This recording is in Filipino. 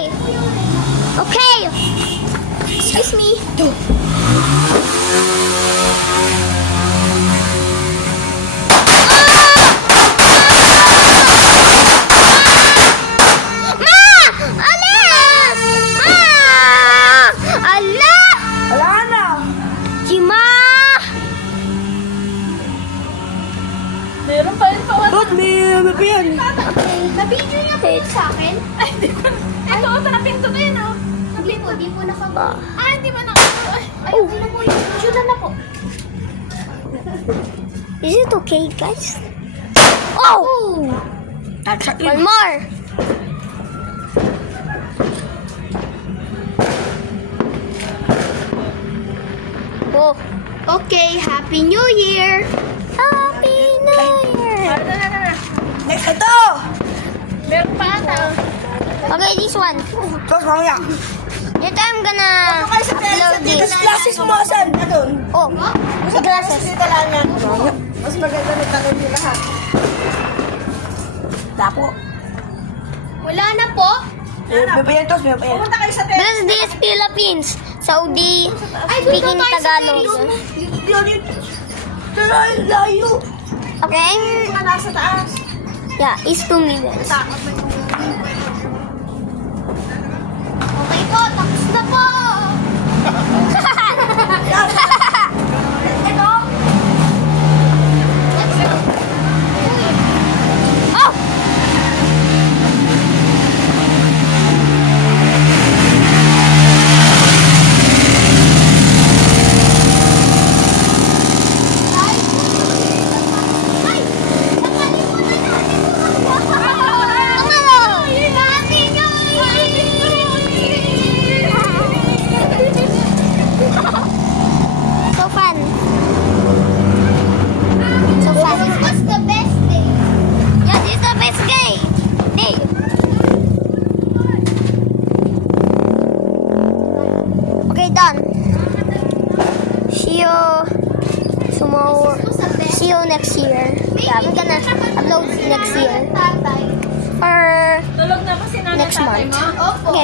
Okay. Okay. Excuse me. Wala na. Jima! Meron pa yun pa. Ba't may ano pa yan? Okay, nabidyo niya po yun sa akin. Ay, di ko. Ito, napinto na yun, oh. Di po nakag... Ah, hindi ba na? Ay, ano po yun? Shoot na po. Is it okay, guys? Oh! That's it. One more. Oh. Okay, Happy New Year! Happy New Year! Next, ito! Meron pa ata. Okay, this one. Tapos mamaya. Ito I'm gonna upload this. Tapos glasses mo, asan? Doon. Oh, the glasses. Dito lang yan. Mas maganda na tanong nyo lahat. Tapo. Wala na po. May pa yan, Tos. May pa yan. Pumunta kayo sa This is Philippines. Saudi speaking Tagalog. Layo. Okay? Nasa taas. Yeah, it's 2 minutes. Okay po, tapos na po. Ito. Oh! So fun. So fun. This was the best day. Yeah, this is the best day. Okay, done. See you tomorrow. See you next year. Yeah, I'm gonna upload next year. Or Tulog na ba si nanay next tatay month. mo? Okay.